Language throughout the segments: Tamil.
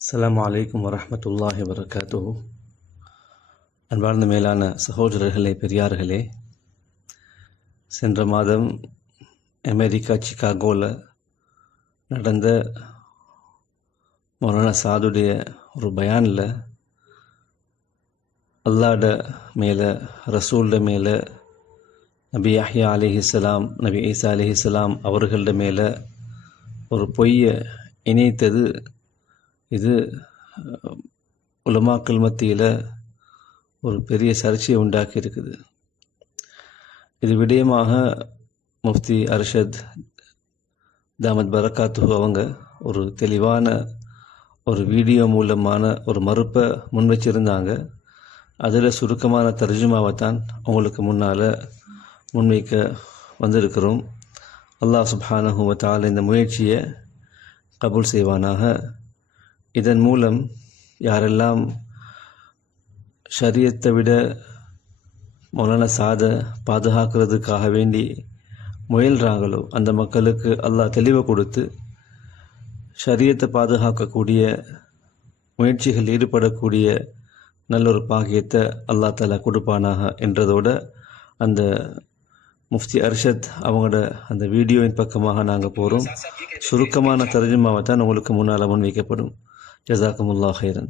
அஸ்ஸலாமு அலைக்கும் வரஹ்மத்துல்லாஹி வபரகாத்துஹு. அன்பார்ந்த மேலான சகோதரர்களே, பெரியார்களே, சென்ற மாதம் அமெரிக்கா சிகாகோவில் நடந்த மௌலானா சாதுடைய ஒரு பயானில் அல்லாட மேலே, ரசூல்ட மேலே, நபி யஹ்யா அலைஹிஸ்ஸலாம், நபி ஈசா அலைஹிஸ்ஸலாம் அவர்கள்ட மேலே ஒரு பொய்யை இணைத்தது. இது உலமாக்கள் மத்தியில் ஒரு பெரிய சர்ச்சையை உண்டாக்கி இருக்குது. இது விடயமாக முஃப்தி அர்ஷத் தாமத் பரக்காத்துஹு அவங்க ஒரு தெளிவான ஒரு வீடியோ மூலமான ஒரு மறுப்பை முன் வச்சிருந்தாங்க. அதில் சுருக்கமான தர்ஜுமாவை தான் உங்களுக்கு முன்னால் முன்வைக்க வந்திருக்கிறோம். அல்லாஹ் சுப்ஹானஹு வ தஆலா இந்த முயற்சியை கபூல் செய்வானாக. இதன் மூலம் யாரெல்லாம் ஷரியத்தை விட மௌலானா சாதை பாதுகாக்கிறதுக்காக வேண்டி முயல்கிறாங்களோ அந்த மக்களுக்கு அல்லாஹ் தெளிவை கொடுத்து ஷரியத்தை பாதுகாக்கக்கூடிய முயற்சிகள் ஈடுபடக்கூடிய நல்ல ஒரு பாக்கியத்தை அல்லா தஆலா கொடுப்பானாக என்றதோடு அந்த முஃப்தி அர்ஷத் அவங்களோட அந்த வீடியோவின் பக்கமாக நாங்கள் போகிறோம். சுருக்கமான தர்ஜுமாவை தான் உங்களுக்கு முன்னால் முன்வைக்கப்படும். ஜஸாக்குமுல்லாஹ் खैरन।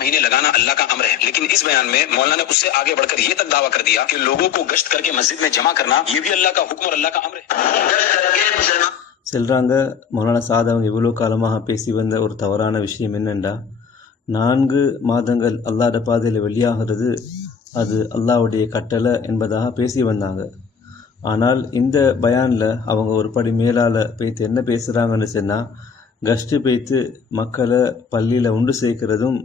महीने लगाना अल्लाह का अम्र है, लेकिन इस बयान में मौलाना ने उससे आगे बढ़कर ये तक दावा कर दिया कि लोगों को गश्त करके मस्जिद में जमा करना ये भी अल्लाह का हुक्म और अल्लाह का अम्र है। செல்றாங்க மௌலானா சாத் அவங்க இவ்வளோ காலமாக பேசி வந்த ஒரு தவறான விஷயம் என்னென்னா, 4 மாதங்கள் அல்லாஹ்ட பாதையில் வெளியாகிறது அது அல்லாஹ்வுடைய கட்டளை என்பதாக பேசி வந்தாங்க. ஆனால் இந்த பயானில் அவங்க ஒரு படி மேலால் பேய்த்து என்ன பேசுகிறாங்கன்னு சொன்னால், கஷ்டு பேய்த்து மக்களை பள்ளியில் உண்டு சேர்க்கிறதும்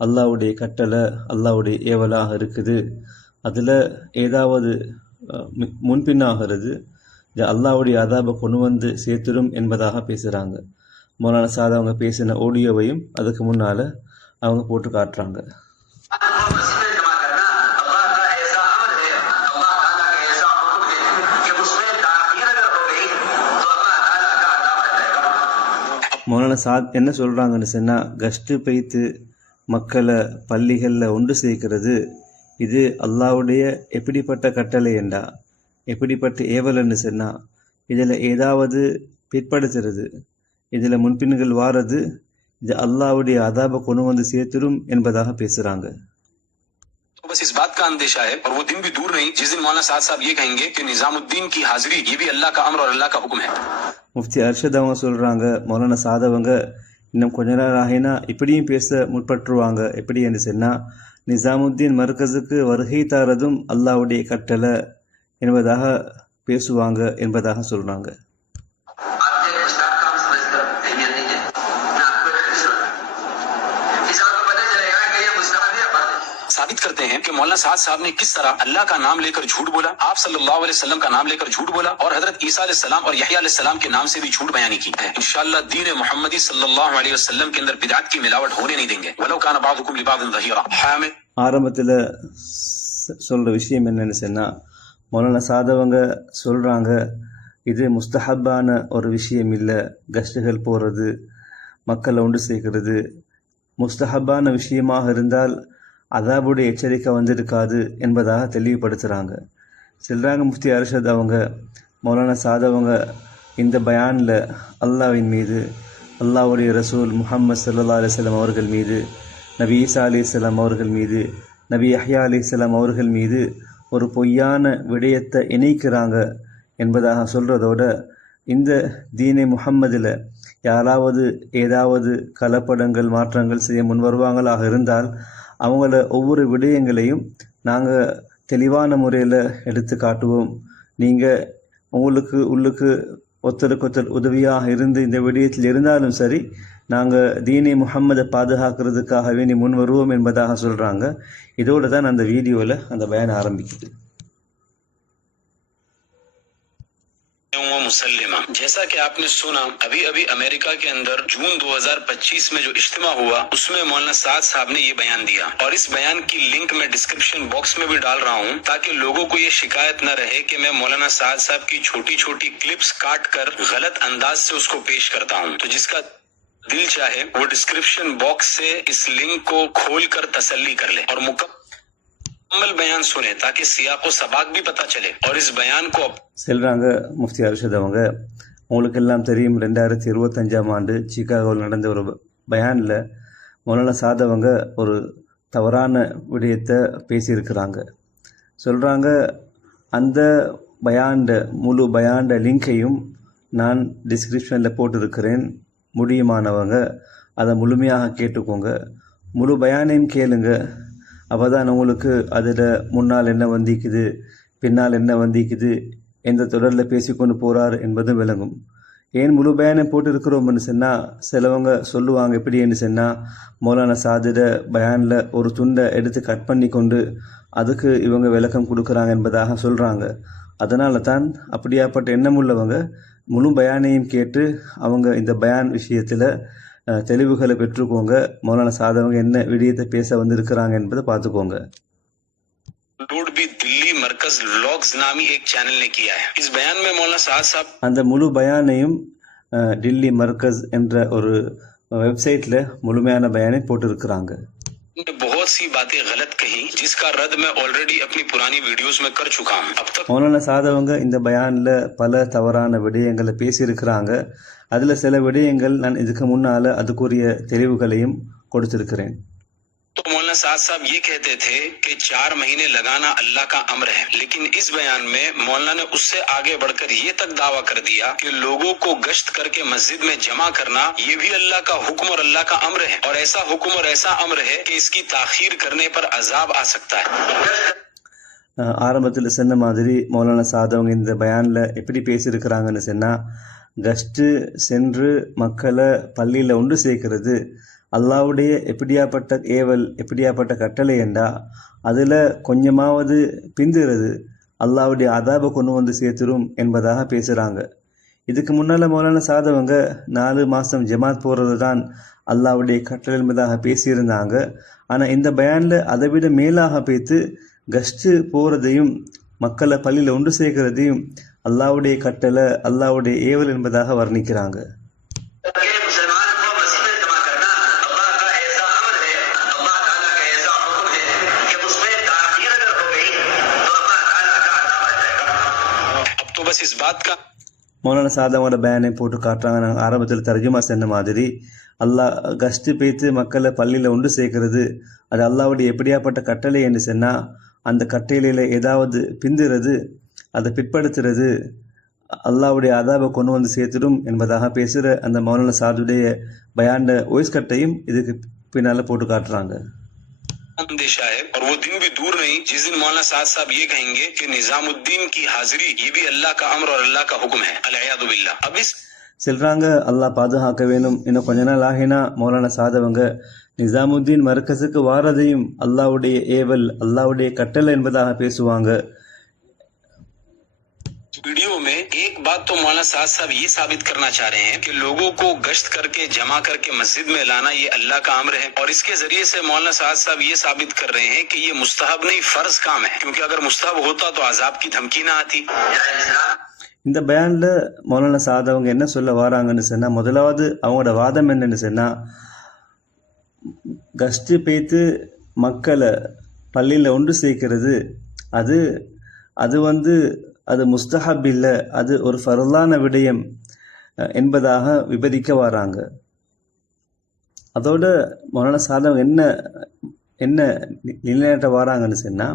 அல்லாஹ்வுடைய கட்டளை, அல்லாஹ்வுடைய ஏவலாக இருக்குது. அதில் ஏதாவது முன்பின்னாகிறது இது அல்லாஹ்வுடைய அதாபை கொண்டு வந்து சேர்த்துடும் என்பதாக பேசுகிறாங்க. மௌலானா சாத் அவங்க பேசின ஆடியோவையும் அதுக்கு முன்னால் அவங்க போட்டு காட்டுறாங்க. மௌலானா சாத் என்ன சொல்கிறாங்கன்னு சொன்னால், கஷ்டு பெய்த்து மக்களை பள்ளிகளில் ஒன்று சேர்க்கிறது இது அல்லாஹ்வுடைய எப்படிப்பட்ட கட்டளை என்றா, எப்படிப்பட்ட ஏவலன்னு சொன்னால், இதில் ஏதாவது பிற்படுத்துறது, இதில் முன்பின்கள் வாரது இது அல்லாஹ்வுடைய அதாபை கொண்டு வந்து சேர்த்துடும் என்பதாக பேசுகிறாங்க. बस इस बात का अंदेशा है और वो दिन भी दूर नहीं जिस दिन मौलाना साद साहब ये कहेंगे कि निजामुद्दीन की हाजिरी ये भी अल्लाह का अम्र और अल्लाह का हुक्म है। முஃப்தி அர்ஷத் அவங்க சொல்கிறாங்க, மௌலானா சாத் அவங்க இன்னும் கொஞ்ச நேரம் ஆகினா இப்படியும் பேச முற்பற்றுவாங்க. எப்படி என்று சொன்னால், நிசாமுத்தீன் மர்கஸுக்கு வருகை தாரதும் அல்லாஹ்வுடைய கட்டளை என்பதாக பேசுவாங்க என்பதாக சொல்கிறாங்க. साबित करते हैं कि मौलाना साद साहब ने किस तरह अल्लाह का नाम लेकर झूठ बोला, आप सल्लल्लाहु अलैहि वसल्लम का नाम लेकर झूठ बोला और हजरत ईसा अलैहिस्सलाम और यहया अलैहिस्सलाम के नाम से भी झूठ बयानी की है। इंशाअल्लाह दीन मोहम्मदी सल्लल्लाहु अलैहि वसल्लम के अंदर बिदअत की मिलावट होने नहीं देंगे। वलो कान बादुकुम लिबादिन ज़हीरा। हामिद ஆரம்பத்தில் சொல்கிற விஷயம் என்னென்னு சொன்னால், மௌலானா சாத் அவங்க சொல்கிறாங்க, இது முஸ்தஹப்பான ஒரு விஷயம் இல்லை. கஷ்டுகள் போகிறது, மக்களை ஒன்று சேர்க்கிறது முஸ்தஹப்பான விஷயமாக இருந்தால் அதாபுடைய எச்சரிக்கை வந்திருக்காது என்பதாக தெளிவுபடுத்துகிறாங்க. செல்றாங்க முஃப்தி அர்ஷத் அவங்க, மௌலானா சாத் அவங்க இந்த பயானில் அல்லாஹ்வின் மீது, அல்லாஹ்வுடைய ரசூல் முஹம்மது ஸல்லல்லாஹு அலைஹி வஸல்லம் அவர்கள் மீது, நபி ஈசா அலைஹிஸ்ஸலாம் அவர்கள் மீது, நபி யஹ்யா அலைஹிஸ்ஸலாம் அவர்கள் மீது ஒரு பொய்யான விடயத்தை இணைக்கிறாங்க என்பதாக சொல்கிறதோட, இந்த தீனை முஹம்மதில் யாராவது ஏதாவது கலப்படங்கள் மாற்றங்கள் செய்ய முன் வருவாங்களாக இருந்தால் அவங்கள ஒவ்வொரு விடயங்களையும் நாங்கள் தெளிவான முறையில் எடுத்து காட்டுவோம். நீங்கள் உங்களுக்கு உள்ளுக்கு ஒருத்தருக்கொத்தர் உதவியாக இருந்து இந்த விடயத்தில் இருந்தாலும் சரி, நாங்கள் தீனை முஹம்மதை பாதுகாக்கிறதுக்காக வேண்டி முன் வருவோம் என்பதாக சொல்கிறாங்க. இதோடு தான் அந்த வீடியோவில் அந்த பயான் ஆரம்பிக்குது. मुसल्लिमा। जैसा कि आपने सुना, अभी अभी अमेरिका के अंदर जून 2025 में जो इज्तिमा हुआ उसमें मौलाना साद साहब ने ये बयान दिया और इस बयान की लिंक मैं डिस्क्रिप्शन बॉक्स में भी डाल रहा हूँ ताकि लोगों को ये शिकायत न रहे कि मैं मौलाना साद साहब की छोटी छोटी क्लिप्स काट कर गलत अंदाज से उसको पेश करता हूँ। तो जिसका दिल चाहे वो डिस्क्रिप्शन बॉक्स से इस लिंक को खोल कर तसल्ली कर ले और मुकम्मल बयान सुने ताकि सियाको सबाक भी पता चले और इस बयान को செல்றாங்க முஃப்தி அர்ஷத் அவங்க. உங்களுக்கு எல்லாம் தெரியும், 2025ஆம் ஆண்டு சிகாகோவில் நடந்த ஒரு பயானில் மௌலானா சாத் அவங்க ஒரு தவறான விடயத்தை பேசியிருக்கிறாங்க. சொல்கிறாங்க, அந்த முழு பயாண்ட லிங்கையும் நான் டிஸ்கிரிப்ஷனில் போட்டிருக்கிறேன். முடியுமானவங்க அதை முழுமையாக கேட்டுக்கோங்க, முழு பயானையும் கேளுங்க. அப்போ தான் உங்களுக்கு அதில் முன்னால் என்ன வந்திக்குது, பின்னால் என்ன வந்திக்குது, எந்த தொடரில் பேசிக்கொண்டு போகிறார் என்பது விளங்கும். ஏன் முழு பயானை போட்டிருக்கிறோம்னு சொன்னால், சிலவங்க சொல்லுவாங்க எப்படின்னு சொன்னால், மௌலானா சாதிட பயானில் ஒரு துண்டை எடுத்து கட் பண்ணி கொண்டு அதுக்கு இவங்க விளக்கம் கொடுக்குறாங்க என்பதாக சொல்கிறாங்க. அதனால தான் அப்படியாப்பட்ட எண்ணமுள்ளவங்க முழு பயானையும் கேட்டு அவங்க இந்த பயான் விஷயத்தில் தெளிவுகளை பெற்றுக்கோங்க. மௌலானா சாத் அவங்க என்ன விடயத்தை பேச வந்திருக்கிறாங்க என்பதை பார்த்துக்கோங்க. भी दिल्ली मरकज व्लॉग्स नामी एक चैनल ने किया है। इस बयान में मौलाना साद साहब அந்த முழு பயானையும் டில்லி மர்கஸ் என்ற ஒரு வெப்சைட்ல முழுமையான பயானை போட்டிருக்கிறாங்க. बहुत सी बातें गलत कही जिसका रद्द मैं ऑलरेडी अपनी पुरानी वीडियोस में कर चुका हूं। अब तक மௌலானா சாத் அவங்க இந்த பயான்ல பல தவறான விடயங்களை பேசியிருக்கிறாங்க. அதுல சில விடயங்கள் நான் இதுக்கு முன்னால அதுக்குரிய தெளிவுகளையும் கொடுத்திருக்கிறேன். तो मौलाना साद साहब ये कहते थे कि 4 महीने लगाना अल्लाह का अम्र है, लेकिन इस बयान में मौलाना ने उससे आगे बढ़कर ये तक दावा कर दिया कि लोगों को गश्त करके मस्जिद में जमा करना ये भी अल्लाह का हुक्म और अल्लाह का अम्र है और ऐसा हुक्म और ऐसा अम्र है कि इसकी ताखीर करने पर अजाब आ सकता है. ஆரம்பத்தில் சொன்ன மாதிரி மௌலானா சாத் அவங்க இந்த பயானில் எப்படி பேசியிருக்கிறாங்கன்னு சொன்னால், கஸ்ட்டு சென்று மக்களை பள்ளியில் ஒன்று சேர்க்கிறது அல்லாவுடைய எப்படியாப்பட்ட ஏவல், எப்படியாப்பட்ட கட்டளை என்றா அதில் கொஞ்சமாவது பிந்துறது அல்லாவுடைய அதாபை கொண்டு வந்து சேர்த்துரும் என்பதாக பேசுகிறாங்க. இதுக்கு முன்னால் மௌலானா சாத் அவங்க 4 மாதம் ஜமாத் போகிறது தான் அல்லாவுடைய கட்டளை என்பதாக பேசியிருந்தாங்க. ஆனால் இந்த பயானில் அதை விட மேலாக பேத்து கஸ்ட்டு போகிறதையும் மக்களை பள்ளியில் ஒன்று சேர்க்கிறதையும் அல்லாவுடைய கட்டளை, அல்லாவுடைய ஏவல் என்பதாக வர்ணிக்கிறாங்க. மௌலானா சாத் அவங்களோட பயானை போட்டு காட்டுறாங்க. நாங்கள் ஆரம்பத்தில் தர்ஜுமா சொன்ன மாதிரி அல்லாஹ் கஸ்ட்டு பேத்து மக்களை பள்ளியில் ஒன்று சேர்க்கிறது அது அல்லாவுடைய எப்படியாப்பட்ட கட்டளை என்று சொன்னால், அந்த கட்டளையில் ஏதாவது பிந்துறது, அதை பிற்படுத்துறது அல்லாவுடைய அதாபை கொண்டு வந்து சேர்த்துடும் என்பதாக பேசுகிற அந்த மௌலானா சாதுடைய பயாண்ட வாய்ஸ் கட்டையும் இதுக்கு பின்னால் போட்டு காட்டுறாங்க. अंदेशा है और वो दिन भी दूर नहीं जिस दिन मौलाना साद साहब ये कहेंगे कि निजामुद्दीन की हाजिरी ये भी अल्लाह का अम्र और अल्लाह का हुक्म है. अलयादु बिल्लाह. अब इस செல்றாங்க, அல்லாஹ் பாதுகாக்க வேணும். இன்னும் கொஞ்ச நாள் ஆகினா மௌலானா சாத் அவங்க நிசாமுத்தீன் மர்கஸுக்கு வாரதையும் அல்லாவுடைய ஏவல், அல்லாவுடைய கட்டளை என்பதாக பேசுவாங்க. वीडियो में एक बात तो मौलाना साद साहब ये साबित करना चाह रहे हैं कि लोगों को गश्त करके जमा करके मस्जिद में लाना ये अल्लाह का अम्र है और इसके जरिए से मौलाना साद साहब ये साबित कर रहे हैं कि ये मुस्तहब नहीं फर्ज काम है, क्योंकि अगर मुस्तहब होता तो अजाब की धमकी ना आती. இந்த பயான்ல மௌலானா சாத் அவங்க என்ன சொல்ல வராங்கன்னு சொன்னா, முதலாவது அவங்களோட வாதம் என்னன்னு சொன்னா, கஸ்ட் பேத்து மக்களை பள்ளியில் ஒன்று சேர்க்கிறது அது முஸ்தஹப் இல்லை, அது ஒரு ஃபர்லான விடயம் என்பதாக விபதிக்க வராங்க. அதோட மௌலானா சாத் அவங்க என்ன நிலைநாட்ட வராங்கன்னு சொன்னா,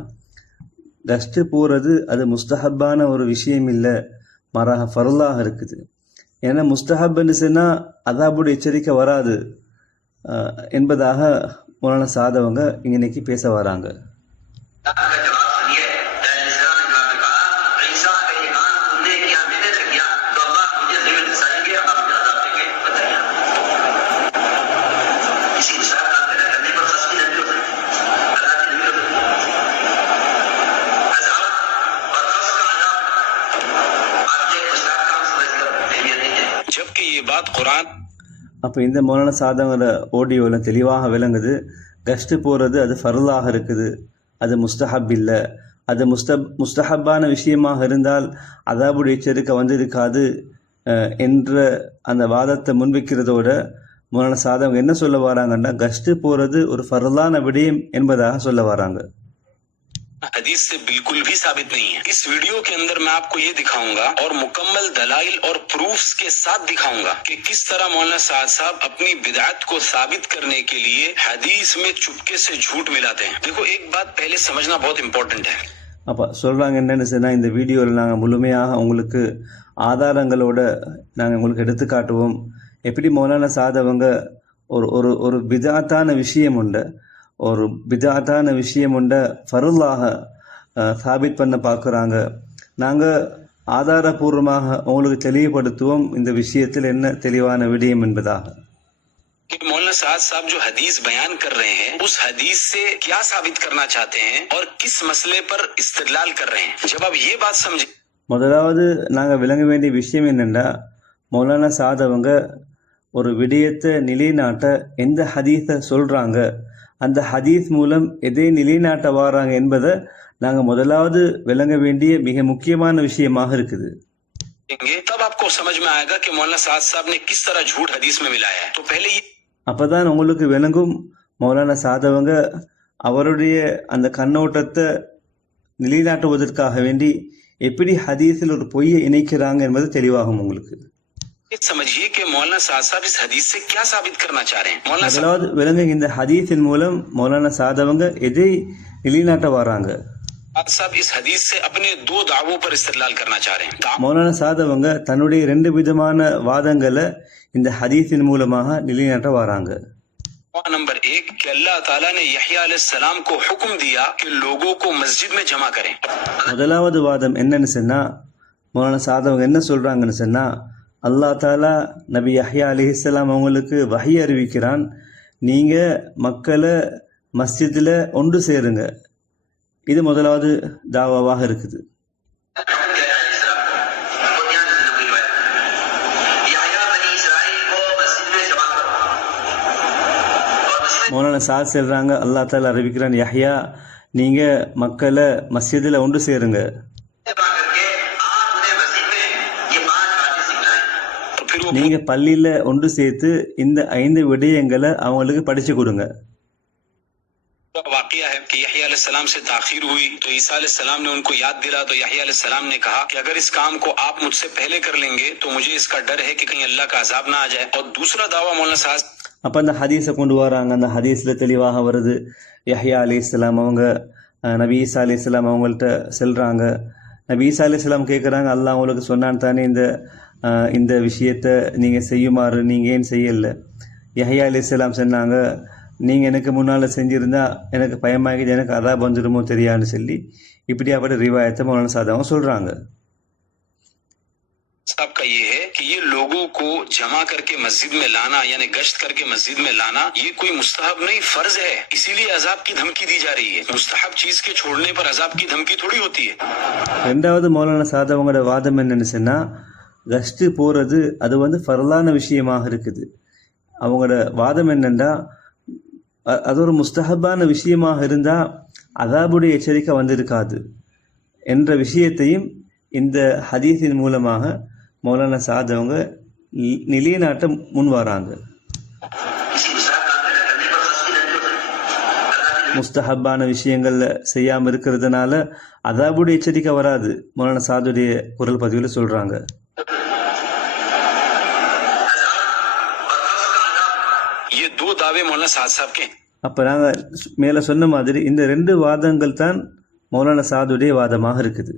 கஸ்ட்டு போகிறது அது முஸ்தஹப்பான ஒரு விஷயம் இல்லை, மாறாக ஃபர்லாக இருக்குது. ஏன்னா முஸ்தஹப்னு சொன்னால் அதாபுடைய எச்சரிக்கை வராது என்பதாக மௌலானா சாத் அவங்க இன்னைக்கு பேச வராங்க. बात कुरान அப்போ இந்த மௌலானா சாதவங்கள ஆடியோவில் தெளிவாக விளங்குது. கஷ்டு போகிறது அது ஃபர்லாக இருக்குது, அது முஸ்தஹப் இல்லை. அது முஸ்தஹப்பான விஷயமாக இருந்தால் அதாபுடைய எச்சரிக்கை வந்திருக்காது என்ற அந்த வாதத்தை முன்வைக்கிறதோட மௌலானா சாதவங்க என்ன சொல்ல வராங்கன்னா, கஷ்டு போகிறது ஒரு ஃபர்லான விடயம் என்பதாக சொல்ல வராங்க. हदीस से बिल्कुल भी साबित नहीं है। इस वीडियो के अंदर मैं आपको ये दिखाऊंगा और मुकम्मल दलाइल और प्रूफ्स के साथ दिखाऊंगा कि किस तरह मौलाना साद साहब अपनी बिदअत को साबित करने के लिए हदीस में चुपके से झूठ मिलाते हैं। देखो, एक बात पहले समझना बहुत इम्पोर्टेंट है। அப்போ சொல்கிறாங்க என்னென்னு சொன்னால், இந்த வீடியோவில் நாங்கள் முழுமையாக உங்களுக்கு ஆதாரங்களோட நாங்கள் உங்களுக்கு எடுத்து காட்டுவோம். எப்படி மௌலானா சாதவங்க ஒரு பிதாத்தான விஷயம் உண்டு, ஒரு பிதாத்தான விஷயம் உண்ட ஃபருல்லாக சாபித் பண்ண பார்க்குறாங்க. நாங்கள் ஆதாரபூர்வமாக உங்களுக்கு தெளிவுபடுத்துவோம் இந்த விஷயத்தில் என்ன தெளிவான விடயம் என்பதாக. मौलाना साद साहब जो हदीस बयान कर रहे हैं, उस हदीस से क्या साबित करना चाहते हैं और किस मसले पर इस्तिदलाल कर रहे हैं। जब आप ये बात समझे, முதலாவது நாங்கள் விளங்க வேண்டிய விஷயம் என்னென்னா, மௌலானா சாதவங்க ஒரு விடயத்தை நிலைநாட்ட எந்த ஹதீஸை சொல்கிறாங்க, அந்த ஹதீஸ் மூலம் எதை நிலைநாட்ட வாராங்க என்பதை நாங்கள் முதலாவது விளங்க வேண்டிய மிக முக்கியமான விஷயமாக இருக்குது. तब आपको समझ में आएगा कि मौलाना साद साहब ने किस तरह झूठ हदीस में मिलाया है। तो पहले ये அப்பதான் உங்களுக்கு விளங்கும் மௌலானா சாதவங்க அவருடைய அந்த கண்ணோட்டத்தை நிலைநாட்டுவதற்காக வேண்டி எப்படி ஹதீஸில் ஒரு பொய்யை இணைக்கிறாங்க என்பது தெளிவாகும் உங்களுக்கு. समझिए कि मौलाना साद साहब इस हदीस से क्या साबित करना चाह रहे हैं। मौलाना அதாவது விளங்க, இந்த ஹதீஸின் மூலம் மௌலானா சாதவங்க எதை நிலைநாட்ட வராங்க. साहब इस हदीस से अपने दो दावों पर इस्तिदलाल करना चाह रहे हैं। மௌலானா சாதவங்க தன்னுடைய 2 விதமான வாதங்களை இந்த ஹதீஸின் மூலமாக நிலைநாட்ட வராங்க. नंबर 1 कि अल्लाह ताला ने यहया अलैहिस्सलाम को हुक्म दिया कि लोगों को मस्जिद में जमा करें। முதலாவது வாதம் என்னன்னு சொன்னா, மௌலானா சாதவங்க என்ன சொல்றாங்கன்னு சொன்னா, அல்லாஹ் தாலா நபி யஹ்யா அலைஹிஸ்ஸலாம் அவங்களுக்கு வஹி அறிவிக்கிறான், நீங்க மக்களை மஸ்ஜிதில் ஒன்று சேருங்க. இது முதலாவது தாவாவாக இருக்குது. மௌலானா சாத் சொல்றாங்க, அல்லாஹ் தாலா அறிவிக்கிறான், யஹ்யா நீங்க மக்களை மஸ்ஜிதில் ஒன்று சேருங்க. நீங்க பள்ளியில ஒன்று சேர்த்து இந்த 5 விடயங்களை அவங்களுக்கு படிச்சு கொடுங்க. वाकया है कि यहया अलैहिस्सलाम से ताखीर हुई तो ईसा अलैहिस्सलाम ने उनको याद दिला, तो यहया अलैहिस्सलाम ने कहा कि अगर इस काम को आप मुझसे पहले कर लेंगे तो मुझे इसका डर है कि कहीं अल्लाह का अजाब ना आ जाए। और दूसरा दावा मौलाना साहब அப்போ அந்த ஹதீஸை கொண்டு வராங்க. அந்த ஹதீஸில் தெளிவாக வருது, யஹ்யா அலைஹிஸ்ஸலாம் அவங்க நபி ஈசா அலைஹிஸ்ஸலாம் அவங்கள்ட்ட செல்கிறாங்க. நபி ஈசா அலைஹிஸ்ஸலாம் கேட்குறாங்க, அல்லாஹ் உங்களுக்கு சொன்னான் தானே இந்த விஷயத்தை நீங்கள் செய்யுமாறு, நீங்கள் ஏன் செய்யலை? யஹ்யா அலைஹிஸ்ஸலாம் சொன்னாங்க, நீங்கள் எனக்கு முன்னால் செஞ்சுருந்தா எனக்கு பயமாகி எனக்கு அதாப் வந்துடுமோ தெரியான்னு சொல்லி இப்படியாப்பட்ட ரிவாயத்தை மௌலானா சாதவங்க சொல்கிறாங்க. साहब का ये है कि ये लोगों को जमा करके मस्जिद में लाना यानी गश्त करके मस्जिद में लाना ये कोई मुस्तहब नहीं, फर्ज है। इसीलिए अजाब की धमकी दी जा रही है। मुस्तहब चीज के छोड़ने पर अजाब की धमकी थोड़ी होती है। ரெண்டாவது மௌலானா சாதவங்களோட வாதம் என்னன்னு சொன்னா, கஷ்டு போறது அது ஃபர்லான விஷயமாக இருக்குது. அவங்களோட வாதம் என்னன்னா, அது ஒரு முஸ்தஹப்பான விஷயமாக இருந்தா அதாபுடைய எச்சரிக்கை வந்திருக்காது என்ற விஷயத்தையும் இந்த ஹதீஸின் மூலமாக மௌலானா சாதவங்க நிலைநாட்ட முன் வராங்க. முஸ்தஹப்பான விஷயங்கள்ல செய்யாமல் இருக்கிறதுனால அதாபுடைய எச்சரிக்கை வராது, மௌலானா சாதுடைய குரல் பதிவில் சொல்றாங்க. ये 2 दावे मौलाना साद साहब के। அப்ப நாங்க மேல சொன்ன மாதிரி இந்த 2 வாதங்கள் தான் மௌலானா சாதுடைய வாதமாக இருக்குது.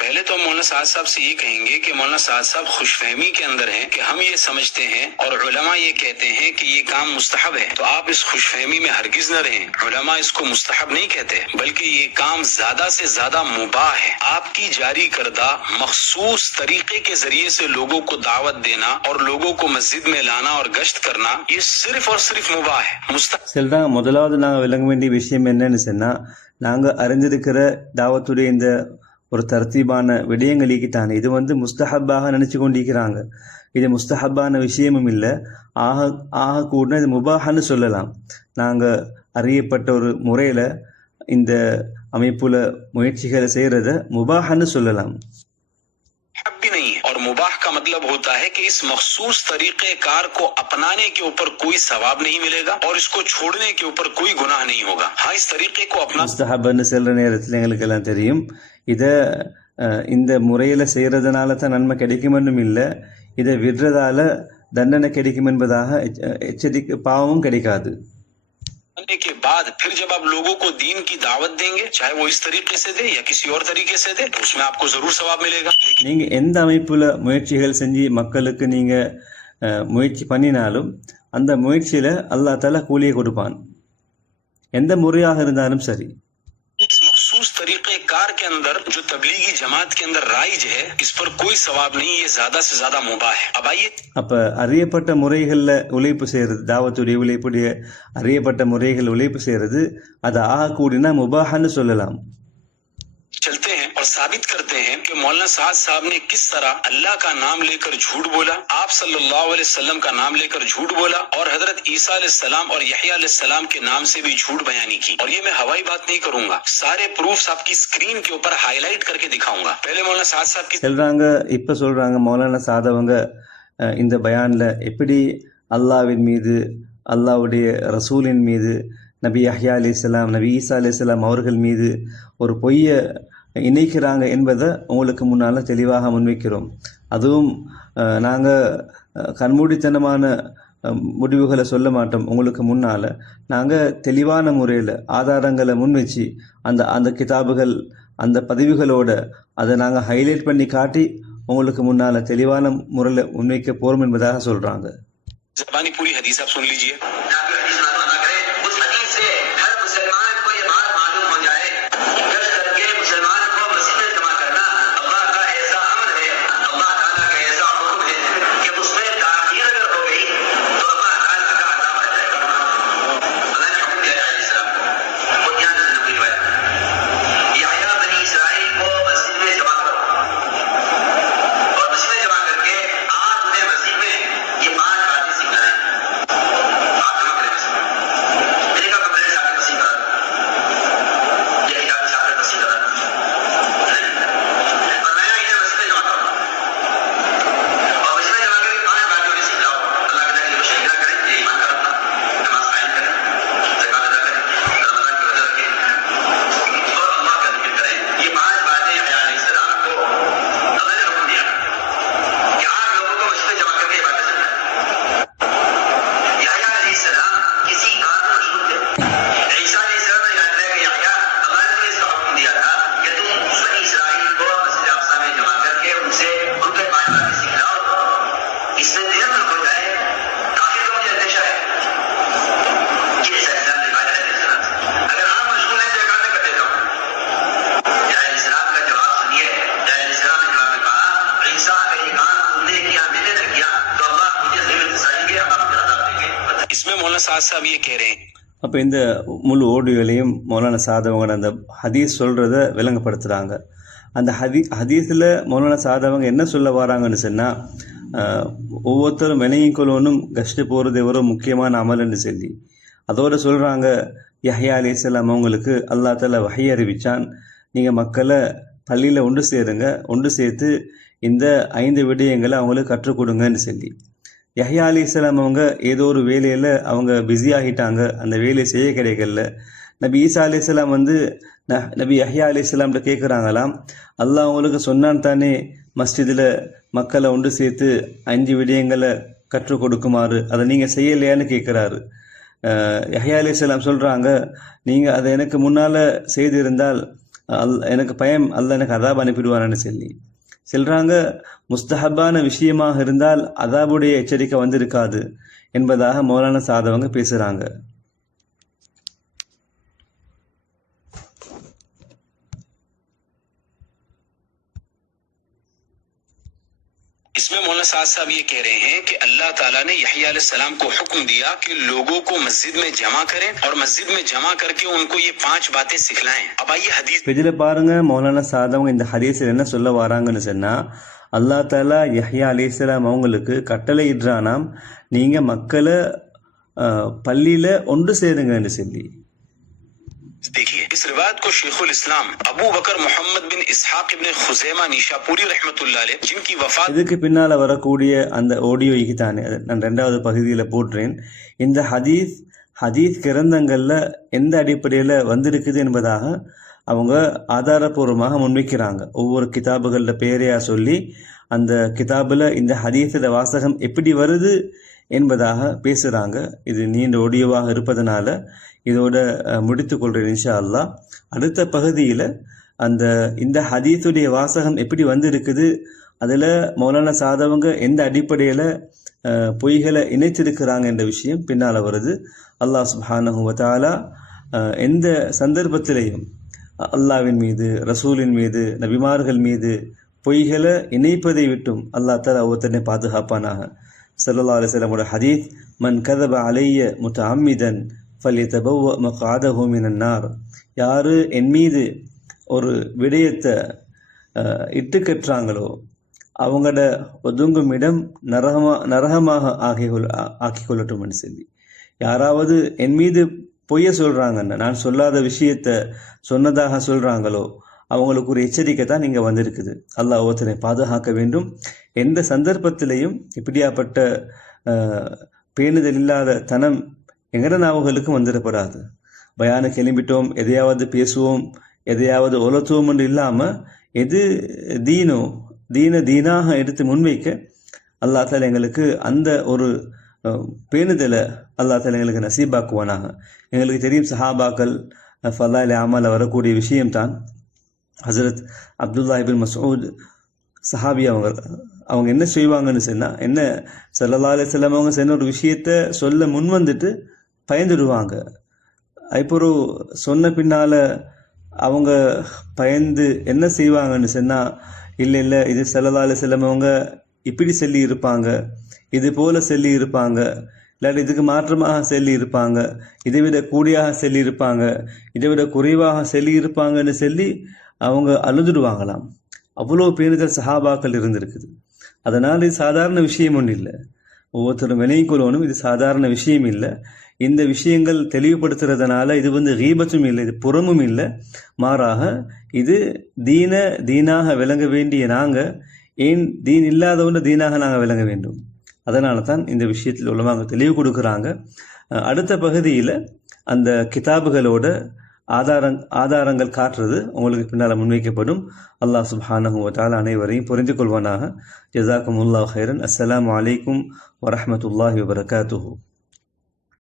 पहले तो मौलाना साद साहब से ये कहेंगे कि मौलाना साद साहब खुशफहमी के अंदर हैं कि हम ये समझते हैं और उलमा ये कहते हैं कि ये काम मुस्तहब है, तो आप इस खुशफहमी में हरगिज न रहें। उलमा इसको मुस्तहब नहीं कहते बल्कि ये काम ज्यादा से ज्यादा मुबाह है। आपकी जारी करदा मखसूस तरीके के जरिए से लोगों को दावत देना और लोगों को मस्जिद में लाना और गश्त करना ये सिर्फ और सिर्फ मुबाह है। சொல்றாங்க, முதலாவது நாங்க விளங்க வேண்டிய விஷயம் என்னன்னு சொன்னா, நாங்க அறிந்திருக்கிற தாவத்துடைய இந்த ஒரு தர்த்தீபான விடயங்கள் ஈக்கிட்டாங்க, இது முஸ்தஹப்பாக நினைச்சு கொண்டிருக்கிறாங்க. இது முஸ்தஹப்பான விஷயமும் இல்லை, ஆக ஆக கூட இது முபாஹன்னு சொல்லலாம். நாங்கள் அறியப்பட்ட ஒரு முறையில் இந்த அமைப்புல முயற்சிகளை செய்கிறத முபாஹன்னு சொல்லலாம். भी नहीं है और मुबाह का मतलब होता है कि इस मखसूस तरीके कार को अपनाने के ऊपर कोई सवाब नहीं मिलेगा और इसको छोड़ने के ऊपर कोई गुनाह नहीं होगा. हाँ, इस तरीके को अपना முஸ்தஹப்னு செல்ற நேரத்தில் எங்களுக்கு எல்லாம் தெரியும், இதை இந்த முறையில் செய்கிறதுனால தான் நன்மை கிடைக்குமென்னும் இல்லை, இதை விடுறதால தண்டனை கிடைக்கும் என்பதாக எச்சரிக்கை பாவமும் கிடைக்காது. के बाद फिर जब आप लोगों को दीन की दावत देंगे, चाहे वो इस तरीके से दे या किसी और तरीके से दे, तो उसमें आपको जरूर सवाब मिलेगा. நீங்க எந்த அமைப்புல முயற்சிகள் செஞ்சு மக்களுக்கு நீங்க முயற்சி பண்ணினாலும் அந்த முயற்சியில அல்லாஹ் தஆலா கூலியை கொடுப்பான், எந்த முறையாக இருந்தாலும் சரி. इस मखसूस तरीके कार के अंदर जो तबलीगी जमात के अंदर राइज है, इस पर कोई सवाब नहीं, ये ज्यादा से ज्यादा मुबाह है. अब आइए, அப்ப அறியப்பட்ட முறைகள்ல உழைப்பு செய்யறது, தாவத்துடைய உழைப்புடைய அறியப்பட்ட முறைகள் உழைப்பு செய்யறது, அது ஆக கூடினா முபாஹன்னு சொல்லலாம். चलते हैं और साबित करते हैं कि मौलाना साद साहब ने किस तरह अल्लाह का नाम लेकर झूठ बोला, आप सल्लल्लाहु अलैहि वसल्लम का नाम लेकर झूठ बोला और हजरत ईसा अलैहिस्सलाम और यहया अलैहिस्सलाम के नाम से भी झूठ बयानी की. और ये मैं हवाई बात नहीं करूंगा, सारे प्रूफ्स आपकी स्क्रीन के ऊपर हाईलाइट करके दिखाऊंगा. पहले मौलाना साद साहब की சொல்றாங்க மௌலானா சாதவங்க இந்த பயான்ல எப்படி அல்லாஹ்வின் மீது, அல்லாஹ்வுடைய ரசூலின் மீது, நபி யஹ்யா அலைஹிஸ்ஸலாம், நபி ஈசா அலைஹிஸ்ஸலாம் அவர்கள் மீது ஒரு பொய்யை இணைக்கிறாங்க என்பதை உங்களுக்கு முன்னால் தெளிவாக முன்வைக்கிறோம். அதுவும் நாங்கள் கண்மூடித்தனமான முடிவுகளை சொல்ல மாட்டோம். உங்களுக்கு முன்னால் நாங்கள் தெளிவான முறையில் ஆதாரங்களை முன்வச்சு அந்த கிதாபுகள் அந்த பதிவுகளோட அதை நாங்கள் ஹைலைட் பண்ணி காட்டி உங்களுக்கு முன்னால் தெளிவான முறையில் முன்வைக்க போகிறோம் என்பதாக சொல்கிறாங்க. ज़बानी पूरी हदीस आप सुन लीजिए. साहब ये कह रहे हैं. அப்போ இந்த முழு ஆடியோலையும் மௌலானா சாதவங்க அந்த ஹதீஸ் சொல்கிறத விளங்கப்படுத்துகிறாங்க. அந்த ஹதீஸில் மௌலானா சாதவங்க என்ன சொல்ல வராங்கன்னு சொன்னால், ஒவ்வொருத்தரும் வினையிக்கொள்ளணும் கஷ்ட போகிறது எவரோ முக்கியமான அமல்னு சொல்லி அதோடு சொல்கிறாங்க, யஹ்யா அலைஹிஸ்ஸலாம் அவங்களுக்கு அல்லாஹ் தஆலா வஹி அறிவிச்சான், நீங்கள் மக்களை பள்ளியில் ஒன்று சேருங்க, ஒன்று சேர்த்து இந்த 5 விடயங்களை அவங்களுக்கு கற்றுக் கொடுங்கன்னு சொல்லி. யஹ்யா அலைஹிஸ்ஸலாம் அவங்க ஏதோ ஒரு வேலையில் அவங்க பிஸி ஆகிட்டாங்க, அந்த வேலையை செய்ய கிடைக்கல. நபி ஈசா அலைஹிஸ்ஸலாம் நபி யஹ்யா அலைஹிஸ்ஸலாம்கிட்ட கேட்குறாங்களாம், அல்லாஹ் அவங்களுக்கு சொன்னான் தானே மஸ்ஜிதில் மக்களை ஒன்று சேர்த்து 5 விடயங்களை கற்றுக் கொடுக்குமாறு, அதை நீங்கள் செய்யலையான்னு கேட்குறாரு. யஹ்யா அலைஹிஸ்ஸலாம் சொல்கிறாங்க, நீங்கள் அதை எனக்கு முன்னால் செய்திருந்தால் எனக்கு பயம், அல்லாஹ் எனக்கு அதாப் அனுப்பிடுவான்னு சொல்லி சொல்கிறாங்க. முஸ்தஹப்பான விஷயமாக இருந்தால் அதாபுடைய எச்சரிக்கை வந்திருக்காது என்பதாக மௌலானா சாதவங்க பேசுகிறாங்க. इसमें मौलाना साद साहब ये कह रहे हैं कि अल्लाह ताला ने यहया अलैहिस्सलाम को हुक्म दिया कि लोगों को मस्जिद में जमा करें और मस्जिद में जमा करके उनको ये 5 बातें सिखलाएं। अब आइए हदीस இதில் பாருங்க மௌலானா சாத் அவங்க இந்த ஹதீஸில் என்ன சொல்ல வராங்கன்னு சொன்னா, அல்லா தாலா யஹ்யா அலைஹிஸ்ஸலாம் அவங்களுக்கு கட்டளை இடுறானாம், நீங்க மக்களை பள்ளியில ஒன்று சேருங்கன்னு சொல்லி. देखिए इस रिवायत को शेखुल इस्लाम अबू बकर मोहम्मद बिन इसहाक इब्न खुज़ैमा निशापुरी रहमतुल्लाह अलैह जिनकी वफात இதுக்கு பின்னால வரக்கூடிய அந்த ஆடியோக்கு தானே நான் 2வது பகுதியில் போடுறேன். இந்த ஹதீஸ் கிரந்தங்கள்ல எந்த அடிப்படையில் வந்திருக்குது என்பதாக அவங்க ஆதாரபூர்வமாக முன்வைக்கிறாங்க. ஒவ்வொரு கிதாபுகளில் பேரையா சொல்லி அந்த கிதாபில் இந்த ஹதீஸோட வாசகம் எப்படி வருது என்பதாக பேசுகிறாங்க. இது நீண்ட ஆடியோவாக இருப்பதனால இதோட முடித்து கொள்கிறேன் இன்ஷா அல்லாஹ். அடுத்த பகுதியில் இந்த ஹதீஸுடைய வாசகம் எப்படி வந்திருக்குது, அதில் மௌலானா சாதவங்க எந்த அடிப்படையில் பொய்களை இணைத்திருக்கிறாங்க என்ற விஷயம் பின்னால் வருது. அல்லாஹ் சுப்ஹானஹு வ தஆலா எந்த சந்தர்ப்பத்திலையும் அல்லாஹ்வின் மீது, ரசூலின் மீது, நபிமார்கள் மீது பொய்களை இணைப்பதை விட்டும் அல்லாஹ் தஆலா ஒவ்வொருத்தனை பாதுகாப்பானாக. ஸல்லல்லாஹு அலைஹி வஸல்லம் ஹதீஸ், மன் கதப அலைய முத்தஅம்மிதன் ஃபல்யதபவ்வ மக்அதஹு மினன் நார். யாரு என் மீது ஒரு விடயத்தை இட்டு கட்டுறாங்களோ அவங்களோட ஒதுங்கும் இடம் நரகமாக ஆக்கிக்கொள்ளட்டும்னு சொல்லி. யாராவது என் மீது பொய்ய சொல்றாங்கன்னு, நான் சொல்லாத விஷயத்த சொன்னதாக சொல்றாங்களோ அவங்களுக்கு ஒரு எச்சரிக்கை தான் இங்கே வந்திருக்குது. அல்லாஹ் ஒருத்தனை பாதுகாக்க வேண்டும். எந்த சந்தர்ப்பத்திலையும் இப்படியாப்பட்ட பேணுதல் இல்லாத தனம் எங்கட நாவுகளுக்கும் வந்துடப்படாது. பயானுக்கு எழும்பிட்டோம், எதையாவது பேசுவோம், எதையாவது ஒலத்துவோம் என்று இல்லாமல் எது தீனாக எடுத்து முன்வைக்க அல்லாஹ் தஆலா எங்களுக்கு அந்த ஒரு பேணுதலை அல்லாஹ் தஆலா எங்களுக்கு நசீபாக்குவானாக. எங்களுக்கு தெரியும் சஹாபாக்கள் ஃபலாயிலே அமல வரக்கூடிய விஷயம்தான். ஹசரத் அப்துல்லா இப்னு மஸ்ஊத் சஹாபி அவங்க என்ன செய்வாங்கன்னு சொன்னால், என்ன ஸல்லல்லாஹு அலைஹி வஸல்லம் அவங்க சொன்ன ஒரு விஷயத்தை சொல்ல முன் வந்துட்டு பயந்துடுவாங்க. இப்போ சொன்ன பின்னால் அவங்க பயந்து என்ன செய்வாங்கன்னு சொன்னால், இல்லை இது ஸல்லல்லாஹு அலைஹி வஸல்லம் அவங்க இப்படி சொல்லி இருப்பாங்க, இது போல சொல்லி இருப்பாங்க, இல்லாட்டி இதுக்கு மாற்றமாக சொல்லி இருப்பாங்க, இதை விட கூடியாக சொல்லி இருப்பாங்க, இதை விட குறைவாக சொல்லி இருப்பாங்கன்னு சொல்லி அவங்க அழுதுடுவாங்களாம். அவ்வளோ பேணுதல் சஹாபாக்கள் இருந்திருக்குது. அதனால் இது சாதாரண விஷயம் ஒன்றும் இல்லை. ஒவ்வொருத்தரும் வினைக்கொள்ளணும், இது சாதாரண விஷயம் இல்லை. இந்த விஷயங்கள் தெளிவுபடுத்துறதுனால இது கீபத்தும் இல்லை, இது புறமும் இல்லை. மாறாக இது தீனாக விளங்க வேண்டிய நாங்கள் ஏன் தீன் இல்லாதவங்க தீனாக நாங்கள் விளங்க வேண்டும். அதனால தான் இந்த விஷயத்தில் உள்ளவங்க தெளிவு கொடுக்குறாங்க. அடுத்த பகுதியில் அந்த கிதாபுகளோட ஆதாரங்கள் காட்டுறது உங்களுக்கு பின்னால் முன்வைக்கப்படும். அல்லாஹ் சுப்ஹானஹு வ தஆலா அனைவரையும் புரிந்து கொள்வானாக. ஜஸாக்குமுல்லாஹு ஹைரன். அஸ்ஸலாமு அலைக்கும் வரஹ்மத்துல்லாஹி வபரகாத்துஹு.